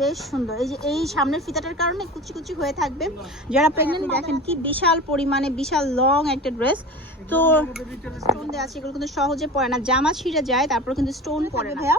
বেশ সুন্দর। এই যে এই সামনের ফিতাটার কারণে কুচি কুচি হয়ে থাকবে। যারা প্রেগনেন্ট দেখেন কি বিশাল পরিমাণে বিশাল লং একটা ড্রেস তো স্টোন দেওয়া আছে এগুলো কিন্তু সহজে পড়ে না। জামা ছিঁড়ে যায় তারপর কিন্তু স্টোন পড়ে ভাইয়া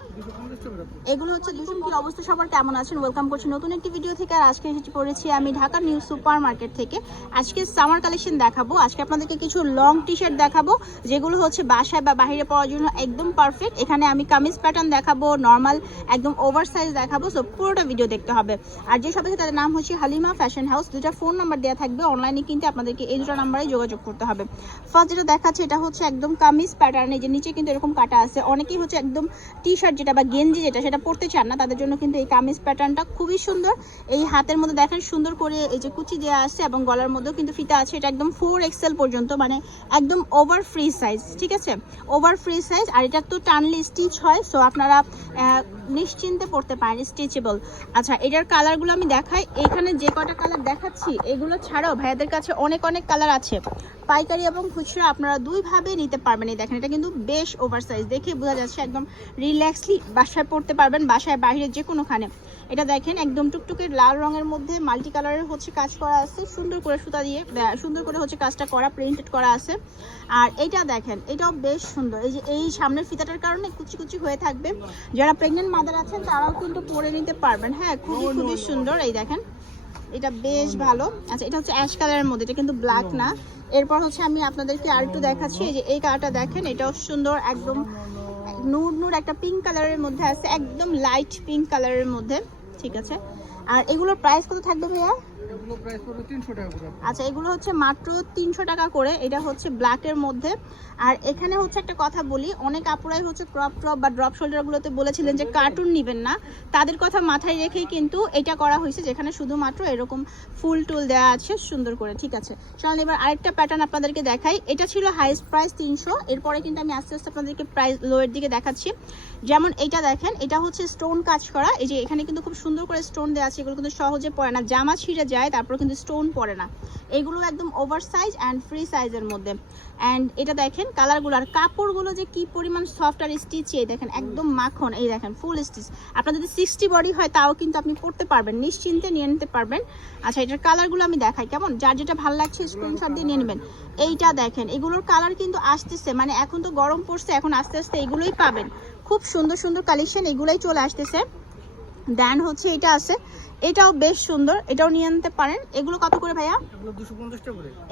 এগুলো হচ্ছে দুজন কি অবস্থা। সবার কেমন আছেন? ওয়েলকাম করছি নতুন একটি ভিডিও থেকে। আর আজকে এসেছি পড়েছি আমি ঢাকা নিউ সুপার মার্কেট থেকে। আজকে সামার কালেকশন দেখাবো। আজকে আপনাদেরকে কিছু লং টি শার্ট দেখাবো যেগুলো হচ্ছে বাসায় বা বাইরে পরার জন্য একদম পারফেক্ট এখানে আমি কামিজ প্যাটার্ন দেখাবো নর্মাল একদম ওভার সাইজ দেখাবো। সো পুরোটা ভিডিও দেখতে হবে। আর যে সবাই তাদের নাম হচ্ছে হালিমা ফ্যাশন হাউস দুটা ফোন নাম্বার দেওয়া থাকবে। অনলাইনে কিন্তু আপনাদেরকে এই দুটো নাম্বারে যোগাযোগ করতে হবে। ফার্স্ট যেটা দেখাচ্ছে, এটা হচ্ছে একদম কামিজ প্যাটার্ন যে নিচে কিন্তু এরকম কাটা আছে। অনেকেই হচ্ছে একদম টি শার্ট যেটা বা গেঞ্জি যেটা, সেটা পরতে চান না। তাদের জন্য কিন্তু এই কামিজ প্যাটার্নটা খুবই সুন্দর। এই হাতের মধ্যে দেখেন, সুন্দর করে এই যে কুচি দেওয়া আছে এবং গলার মধ্যেও কিন্তু ফিতা আছে। এটা একদম ফোর এক্সেল পর্যন্ত মানে একদম ওভার ফ্রি সাইজ ঠিক আছে? ওভার ফ্রি সাইজ আর এটা তো টানলে স্টিচ হয় সো আপনারা নিশ্চিন্তে পড়তে পারেন স্টিচেবল আচ্ছা এটার কালারগুলো আমি দেখাই। এখানে যে কটা কালার দেখাচ্ছি, এগুলো ছাড়াও ভাইয়াদের কাছে অনেক অনেক কালার আছে। পাইকারি এবং খুচরা আপনারা দুইভাবে নিতে পারবেন। এই দেখেন, এটা কিন্তু বেশ ওভার সাইজ দেখে বোঝা যাচ্ছে একদম রিল্যাক্সলি বাসায় পড়তে পারবেন, বাসায় বাইরে যে কোনোখানে এটা দেখেন, একদম টুকটুকে লাল রঙের মধ্যে মাল্টি কালারের হচ্ছে কাজ করা আছে। সুন্দর করে সুতা দিয়ে সুন্দর করে হচ্ছে কাজটা করা প্রিন্টেড করা আছে। আর এটা দেখেন, এটাও বেশ সুন্দর। এই যে, এই সামনের ফিতাটার কারণে কুচি কুচি হয়ে থাকবে। যারা প্রেগনেন্ট মাদার আছেন, তারাও কিন্তু পরে নিতে পারবেন। হ্যাঁ খুবই খুবই সুন্দর। এই দেখেন এটা বেশ ভালো। আচ্ছা এটা হচ্ছে অ্যাশ কালারের মধ্যে, এটা কিন্তু ব্ল্যাক না। এরপর হচ্ছে আমি আপনাদেরকে আর একটু দেখাচ্ছি, এই যে এই কালারটা দেখেন, এটাও সুন্দর, একদম নূর নূর একটা পিঙ্ক কালারের মধ্যে আছে, একদম লাইট পিঙ্ক কালারের মধ্যে, ঠিক আছে। আর এগুলোর প্রাইস কত থাকবে ভাইয়া? আচ্ছা এগুলো হচ্ছে মাত্র তিনশো টাকা করে। এটা হচ্ছে ব্ল্যাকের মধ্যে। আর এখানে হচ্ছে একটা কথা বলি, অনেক আপুরাই হচ্ছে ক্রপ ট্রপ বা ড্রপ শোল্ডারগুলোতে বলেছিলেন যে কার্টুন নেবেন না। তাদের কথা মাথায় রেখেই কিন্তু এটা করা হয়েছে, যেখানে শুধুমাত্র এরকম ফুল টুল দেওয়া আছে, সুন্দর করে। ঠিক আছে, চলুন এবার আরেকটা প্যাটার্ন আপনাদেরকে দেখাই। এটা ছিল হাইস্ট প্রাইস তিনশো। এরপরে কিন্তু আমি আস্তে আস্তে আপনাদেরকে প্রাইস লোয়ের দিকে দেখাচ্ছি। যেমন এটা দেখেন, এটা হচ্ছে স্টোন কাজ করা। এই যে এখানে কিন্তু খুব সুন্দর করে স্টোন দেওয়া আছে, এগুলো কিন্তু সহজে পড়ে না। জামা ছিঁড়ে যায় তারপর কিন্তু স্টোন পড়ে না। এগুলো একদম ওভার সাইজ অ্যান্ড ফ্রি সাইজের মধ্যে। অ্যান্ড এটা দেখেন কালারগুলো আর কাপড়গুলো যে কি পরিমাণ সফট আর স্টিচ এই দেখেন, একদম মাখন, এই দেখেন ফুল স্টিচ আপনার যদি সিক্সটি বডি হয়, তাও কিন্তু আপনি পড়তে পারবেন, নিশ্চিন্তে নিয়ে নিতে পারবেন। আচ্ছা এটার কালারগুলো আমি দেখাই, কেমন? যার যেটা ভালো লাগছে স্ক্রিনশট দিয়ে নিয়ে নেবেন। এইটা দেখেন, এগুলোর কালার কিন্তু আসতেছে মানে এখন তো গরম পড়ছে, এখন আস্তে আস্তে এগুলোই পাবেন। খুব সুন্দর সুন্দর কালেকশন এগুলোই চলে আসতেছে। দেন হচ্ছে এটা আছে। এটাও বেশ সুন্দর এটাও নিয়ে নিতে পারেন। এগুলো কত করে ভাইয়া?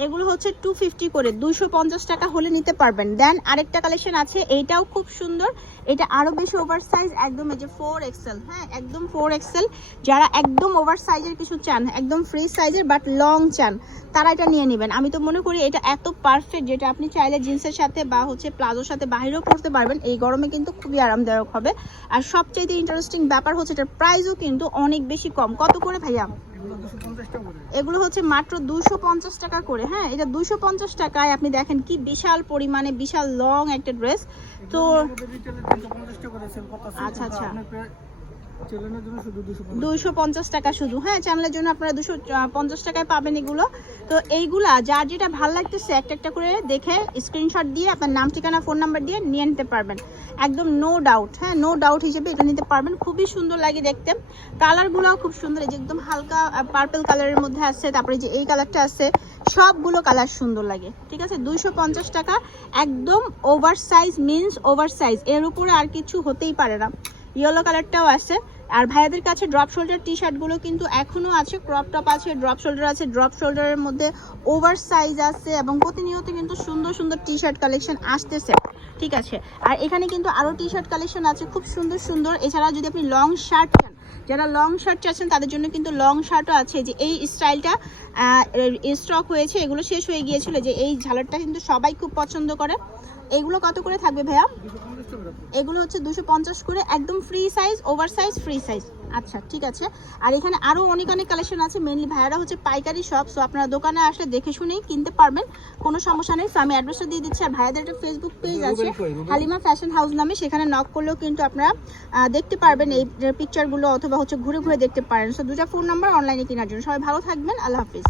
এগুলো হচ্ছে টু ফিফটি করে দুশো পঞ্চাশ টাকা হলে নিতে পারবেন। দেন আরেকটা কালেকশন আছে এইটাও খুব সুন্দর। এটা আরও বেশি ওভার সাইজ একদম এই যে ফোর এক্সেল হ্যাঁ একদম ফোর এক্সেল যারা একদম ওভার সাইজের কিছু চান একদম ফ্রি সাইজের বাট লং চান তারা এটা নিয়ে নেবেন। আমি তো মনে করি এটা এত পারফেক্ট যেটা আপনি চাইলে জিন্সের সাথে বা হচ্ছে প্লাজোর সাথে বাইরেও পরতে পারবেন। এই গরমে কিন্তু খুবই আরামদায়ক হবে। আর সবচেয়ে ইন্টারেস্টিং ব্যাপার হচ্ছে এটার প্রাইসও কিন্তু অনেক বেশি কম। কত করে ভাইয়া? এগুলো দুশো পঞ্চাশ টাকা করে এগুলো হচ্ছে মাত্র দুশো পঞ্চাশ টাকা করে হ্যাঁ? এটা দুশো পঞ্চাশ টাকায় আপনি দেখেন কি বিশাল পরিমাণে বিশাল লং একটা ড্রেস তো আচ্ছা, আচ্ছা। পঞ্চাশ। টাকা শুধু। হ্যাঁ চ্যানেলের জন্য আপনারা দুশো পঞ্চাশ টাকায় পাবেন এগুলো। তো এইগুলা, যার যেটা লাগতেছে, একটা একটা করে দেখে স্ক্রিনশট দিয়ে আপনার নাম, ঠিকানা ফোন নাম্বার দিয়ে নিয়ে নিতে পারবেন। একদম নো ডাউট হ্যাঁ নো ডাউট হিসেবে নিতে পারবেন। খুবই সুন্দর লাগে দেখতে। কালারগুলোও খুব সুন্দর, এই যে একদম হালকা পার্পল কালারের মধ্যে আছে, তারপরে যে এই কালারটা আছে, সবগুলো কালার সুন্দর লাগে। ঠিক আছে? দুইশো পঞ্চাশ টাকা, একদম over size means over size এর উপরে আর কিছু হতেই পারে না। ইয়েলো কালারটাও আছে। আর ভাইয়াদের কাছে ড্রপ শোল্ডার টি শার্টগুলো কিন্তু এখনও আছে ক্রপ টপ আছে ড্রপ শোল্ডার আছে ড্রপ শোল্ডারের মধ্যে ওভার সাইজ আছে এবং প্রতিনিয়ত কিন্তু সুন্দর সুন্দর টি শার্ট কালেকশন আসতেছে। ঠিক আছে? আর এখানে কিন্তু আরও টি শার্ট কালেকশন আছে, খুব সুন্দর সুন্দর। এছাড়া যদি আপনি লং শার্ট যারা লং শার্ট চাচ্ছেন তাদের জন্য কিন্তু লং শার্টও আছে। যে এই স্টাইলটা স্টক হয়েছে, এগুলো শেষ হয়ে গিয়েছিল যে এই ঝালারটা কিন্তু সবাই খুব পছন্দ করে। এগুলো কত করে থাকবে ভাইয়া? এগুলো হচ্ছে দুশো করে, একদম free size over size free size আচ্ছা ঠিক আছে। আর এখানে আরও অনেক অনেক কালেকশন আছে। মেনলি ভাইয়ারা হচ্ছে পাইকারি শপ সো আপনারা দোকানে আসলে দেখে শুনেই কিনতে পারবেন। কোনো সমস্যা নেই। সো আমি অ্যাড্রেসটা দিয়ে দিচ্ছি। আর ভাইয়াদের একটা ফেসবুক পেজ আছে? হালিমা ফ্যাশন হাউস নামে। সেখানে নক করলেও কিন্তু আপনারা দেখতে পারবেন এই পিকচারগুলো অথবা হচ্ছে ঘুরে ঘুরে দেখতে পারেন। সো দুটা ফোন নাম্বার অনলাইনে কেনার জন্য। সবাই ভালো থাকবেন। আল্লাহ হাফিজ।